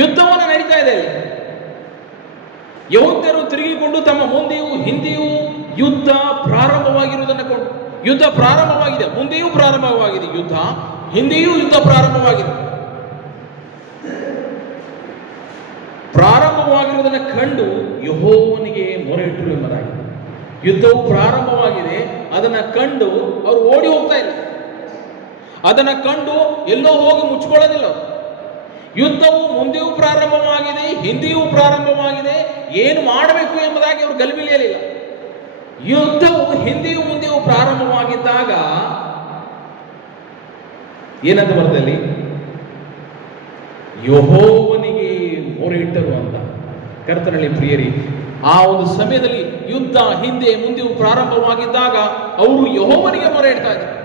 ಯುದ್ಧವನ್ನು ನಡೀತಾ ಇದೆ. ಯಹೂದ್ಯರು ತಿರುಗಿಕೊಂಡು ತಮ್ಮ ಮುಂದೆಯೂ ಹಿಂದೆಯೂ ಯುದ್ಧ ಪ್ರಾರಂಭವಾಗಿರುವುದನ್ನು ಕೊಂಡು, ಯುದ್ಧ ಪ್ರಾರಂಭವಾಗಿದೆ, ಮುಂದೆಯೂ ಪ್ರಾರಂಭವಾಗಿದೆ ಯುದ್ಧ, ಹಿಂದೆಯೂ ಯುದ್ಧ ಪ್ರಾರಂಭವಾಗಿದೆ. ಪ್ರಾರಂಭವಾಗಿರುವುದನ್ನು ಕಂಡು ಯೆಹೋವನಿಗೆ ಮೊರೆ ಇಟ್ಟರು ಎಂಬುದಾಗಿದೆ. ಯುದ್ಧವು ಪ್ರಾರಂಭವಾಗಿದೆ, ಅದನ್ನು ಕಂಡು ಅವರು ಓಡಿ ಹೋಗ್ತಾ ಇಲ್ಲ. ಅದನ್ನು ಕಂಡು ಎಲ್ಲೋ ಹೋಗಿ ಮುಚ್ಕೊಳ್ಳೋದಿಲ್ಲ. ಯುದ್ಧವು ಮುಂದೆಯೂ ಪ್ರಾರಂಭವಾಗಿದೆ, ಹಿಂದೆಯೂ ಪ್ರಾರಂಭವಾಗಿದೆ, ಏನು ಮಾಡಬೇಕು ಎಂಬುದಾಗಿ ಅವರು ಗಲಿಬಿಲಿಯಲಿಲ್ಲ. ಯುದ್ಧವು ಹಿಂದೆಯೂ ಮುಂದೆಯೂ ಪ್ರಾರಂಭವಾಗಿದ್ದಾಗ ಏನಂತ ಬರ್ತದಲ್ಲಿ ಯೆಹೋವನಿಗೆ ಮೊರೆ ಇಟ್ಟರು ಅಂತ. ಕರ್ತನಲ್ಲಿ ಪ್ರಿಯರಿ, ಆ ಒಂದು ಸಮಯದಲ್ಲಿ ಯುದ್ಧ ಹಿಂದೆ ಮುಂದೆಯೂ ಪ್ರಾರಂಭವಾಗಿದ್ದಾಗ ಅವರು ಯೆಹೋವನಿಗೆ ಮೊರೆ ಇಡ್ತಾ ಇದ್ದಾರೆ.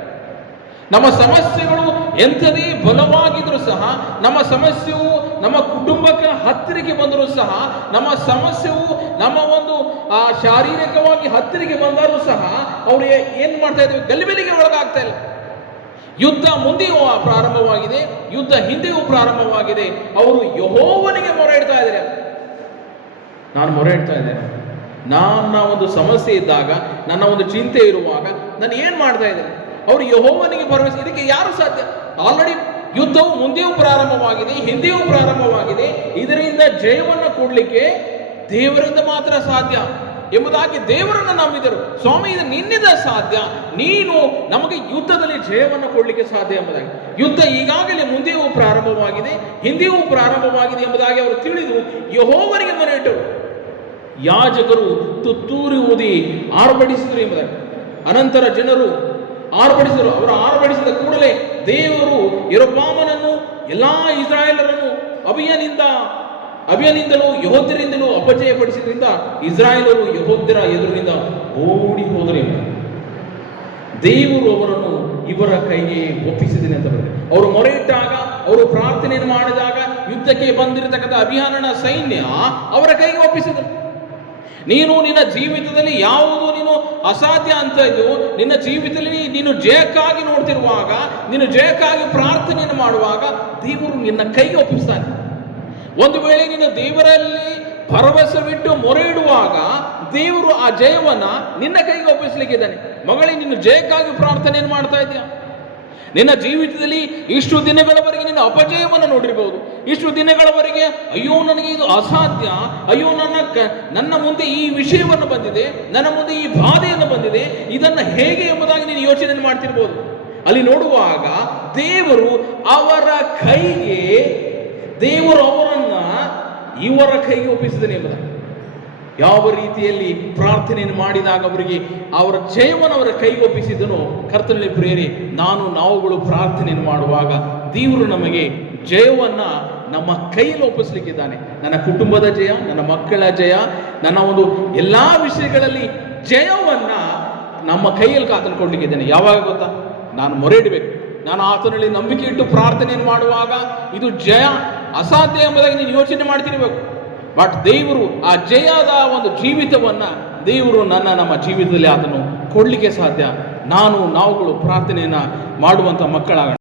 ನಮ್ಮ ಸಮಸ್ಯೆಗಳು ಎಂಥದೇ ಬಲವಾಗಿದ್ರೂ ಸಹ, ನಮ್ಮ ಸಮಸ್ಯೆಯು ನಮ್ಮ ಕುಟುಂಬಕ್ಕೆ ಹತ್ತಿರಕ್ಕೆ ಬಂದರೂ ಸಹ, ನಮ್ಮ ಸಮಸ್ಯೆಯು ನಮ್ಮ ಒಂದು ಶಾರೀರಿಕವಾಗಿ ಹತ್ತಿರಕ್ಕೆ ಬಂದರೂ ಸಹ ಅವರು ಏನು ಮಾಡ್ತಾ ಇದ್ದೀವಿ, ಗಲಿಬಿಲಿಗೆ ಒಳಗಾಗ್ತಾ ಇಲ್ಲ. ಯುದ್ಧ ಮುಂದೆಯೂ ಪ್ರಾರಂಭವಾಗಿದೆ, ಯುದ್ಧ ಹಿಂದೆಯೂ ಪ್ರಾರಂಭವಾಗಿದೆ. ಅವರು ಯೆಹೋವನಿಗೆ ಮೊರೆ ಇಡ್ತಾ ಇದ್ದಾರೆ. ನಾನು ಮೊರೆ ಇಡ್ತಾ ಇದ್ದೇನೆ. ನನ್ನ ಒಂದು ಸಮಸ್ಯೆ ಇದ್ದಾಗ, ನನ್ನ ಒಂದು ಚಿಂತೆ ಇರುವಾಗ ನಾನು ಏನು ಮಾಡ್ತಾ ಇದ್ದೇನೆ, ಅವರು ಯೆಹೋವನಿಗೆ ಭರವಸೆ. ಇದಕ್ಕೆ ಯಾರು ಸಾಧ್ಯ? ಆಲ್ರೆಡಿ ಯುದ್ಧವು ಮುಂದೆಯೂ ಪ್ರಾರಂಭವಾಗಿದೆ, ಹಿಂದೆಯೂ ಪ್ರಾರಂಭವಾಗಿದೆ. ಇದರಿಂದ ಜಯವನ್ನು ಕೊಡಲಿಕ್ಕೆ ದೇವರಿಂದ ಮಾತ್ರ ಸಾಧ್ಯ ಎಂಬುದಾಗಿ ದೇವರನ್ನು ನಂಬಿದರು. ಸ್ವಾಮಿ, ಇದು ನಿನ್ನಿಂದ ಸಾಧ್ಯ, ನೀನು ನಮಗೆ ಯುದ್ಧದಲ್ಲಿ ಜಯವನ್ನು ಕೊಡಲಿಕ್ಕೆ ಸಾಧ್ಯ ಎಂಬುದಾಗಿ. ಯುದ್ಧ ಈಗಾಗಲೇ ಮುಂದೆಯೂ ಪ್ರಾರಂಭವಾಗಿದೆ, ಹಿಂದೆಯೂ ಪ್ರಾರಂಭವಾಗಿದೆ ಎಂಬುದಾಗಿ ಅವರು ತಿಳಿದು ಯೆಹೋವನಿಗೆ ಮೊರೆ ಇಟ್ಟರು. ಯಾಜಕರು ತುತ್ತೂರಿ ಊದಿ ಆರ್ಭಟಿಸಿದರು ಎಂಬುದಾಗಿ. ಅನಂತರ ಜನರು ಆರ್ಭಟಿಸಿದರು. ಅವರು ಆರ್ಭಟಿಸಿದ ಕೂಡಲೇ ದೇವರು ಯೆರೊಬ್ಬಾಮನನ್ನು ಎಲ್ಲಾ ಇಸ್ರಾಯೇಲರನ್ನು ಅಭಿಯನಿಂದಲೂ ಯೆಹೂದ್ಯರಿಂದಲೂ ಅಪಜಯಪಡಿಸಿದ್ರಿಂದ ಇಸ್ರಾಯೇಲರು ಯೆಹೂದ್ಯರ ಎದುರಿನಿಂದ ಓಡಿ ಹೋದರು. ದೇವರು ಅವರನ್ನು ಇವರ ಕೈಗೆ ಒಪ್ಪಿಸಿದನೆ ಅಂತ ಬರುತ್ತೆ. ಅವರು ಮೊರೆ ಇಟ್ಟಾಗ, ಅವರು ಪ್ರಾರ್ಥನೆಯನ್ನು ಮಾಡಿದಾಗ ಯುದ್ಧಕ್ಕೆ ಬಂದಿರತಕ್ಕಂಥ ಅಭಿಯಾನನ ಸೈನ್ಯ ಅವರ ಕೈಗೆ ಒಪ್ಪಿಸಿದರು. ನೀನು ನಿನ್ನ ಜೀವಿತದಲ್ಲಿ ಯಾವುದು ನೀನು ಅಸಾಧ್ಯ ಅಂತ ಇದ್ದು, ನಿನ್ನ ಜೀವಿತದಲ್ಲಿ ನೀನು ಜಯಕ್ಕಾಗಿ ನೋಡ್ತಿರುವಾಗ, ನೀನು ಜಯಕ್ಕಾಗಿ ಪ್ರಾರ್ಥನೆಯನ್ನು ಮಾಡುವಾಗ ದೇವರು ನಿನ್ನ ಕೈಗೆ ಒಪ್ಪಿಸ್ತಾನೆ. ಒಂದು ವೇಳೆ ನೀನು ದೇವರಲ್ಲಿ ಭರವಸೆ ಬಿಟ್ಟು ಮೊರೆ ಇಡುವಾಗ ದೇವರು ಆ ಜಯವನ್ನ ನಿನ್ನ ಕೈಗೆ ಒಪ್ಪಿಸಲಿಕ್ಕಿದ್ದಾನೆ. ಮಗಳೇ, ನೀನು ಜಯಕ್ಕಾಗಿ ಪ್ರಾರ್ಥನೆಯನ್ನು ಮಾಡ್ತಾ ಇದೆಯಾ? ನಿನ್ನ ಜೀವಿತದಲ್ಲಿ ಇಷ್ಟು ದಿನಗಳವರೆಗೆ ನೀನು ಅಪಜಯವನ್ನು ನೋಡಿರಬಹುದು. ಇಷ್ಟು ದಿನಗಳವರೆಗೆ ಅಯ್ಯೋ ನನಗೆ ಇದು ಅಸಾಧ್ಯ, ಅಯ್ಯೋ ನನ್ನ ಮುಂದೆ ಈ ವಿಷಯವನ್ನು ಬಂದಿದೆ, ನನ್ನ ಮುಂದೆ ಈ ಬಾಧೆಯನ್ನು ಬಂದಿದೆ, ಇದನ್ನು ಹೇಗೆ ಎಂಬುದಾಗಿ ನೀನು ಯೋಚನೆ ಮಾಡ್ತಿರ್ಬೋದು. ಅಲ್ಲಿ ನೋಡುವಾಗ ದೇವರು ಅವರನ್ನ ಇವರ ಕೈಗೆ ಒಪ್ಪಿಸಿದನೆ ಎಂಬುದಾಗಿ. ಯಾವ ರೀತಿಯಲ್ಲಿ ಪ್ರಾರ್ಥನೆಯನ್ನು ಮಾಡಿದಾಗ ಅವರಿಗೆ ಅವರ ಜಯವನ್ನು ಅವರ ಕೈಗೆ ಒಪ್ಪಿಸಿದನು. ಕರ್ತನಲ್ಲಿ ಪ್ರಿಯರೇ, ನಾವುಗಳು ಪ್ರಾರ್ಥನೆಯನ್ನು ಮಾಡುವಾಗ ದೇವರು ನಮಗೆ ಜಯವನ್ನ ನಮ್ಮ ಕೈಯಲ್ಲಿ ಒಪ್ಪಿಸಲಿಕ್ಕಿದ್ದಾನೆ. ನನ್ನ ಕುಟುಂಬದ ಜಯ, ನನ್ನ ಮಕ್ಕಳ ಜಯ, ನನ್ನ ಒಂದು ಎಲ್ಲಾ ವಿಷಯಗಳಲ್ಲಿ ಜಯವನ್ನ ನಮ್ಮ ಕೈಯಲ್ಲಿ ಆತನು ಕೊಡ್ಲಿಕ್ಕಿದ್ದಾನೆ. ಯಾವಾಗ ಗೊತ್ತಾ? ನಾನು ಮೊರೆ ಇಡಬೇಕು, ನಾನು ಆತನಲ್ಲಿ ನಂಬಿಕೆ ಇಟ್ಟು ಪ್ರಾರ್ಥನೆಯನ್ನು ಮಾಡುವಾಗ ಇದು ಜಯ ಅಸಾಧ್ಯ ಎಂಬುದಾಗಿ ನೀನು ಯೋಚನೆ ಮಾಡ್ತಿರ್ಬೇಕು. ಬಟ್ ದೇವರು ಆ ಜಯದ ಒಂದು ಜೀವಿತವನ್ನ ದೇವರು ನಮ್ಮ ಜೀವಿತದಲ್ಲಿ ಆತನು ಕೊಡ್ಲಿಕ್ಕೆ ಸಾಧ್ಯ. ನಾವುಗಳು ಪ್ರಾರ್ಥನೆಯನ್ನ ಮಾಡುವಂತ ಮಕ್ಕಳಾಗೋಣ.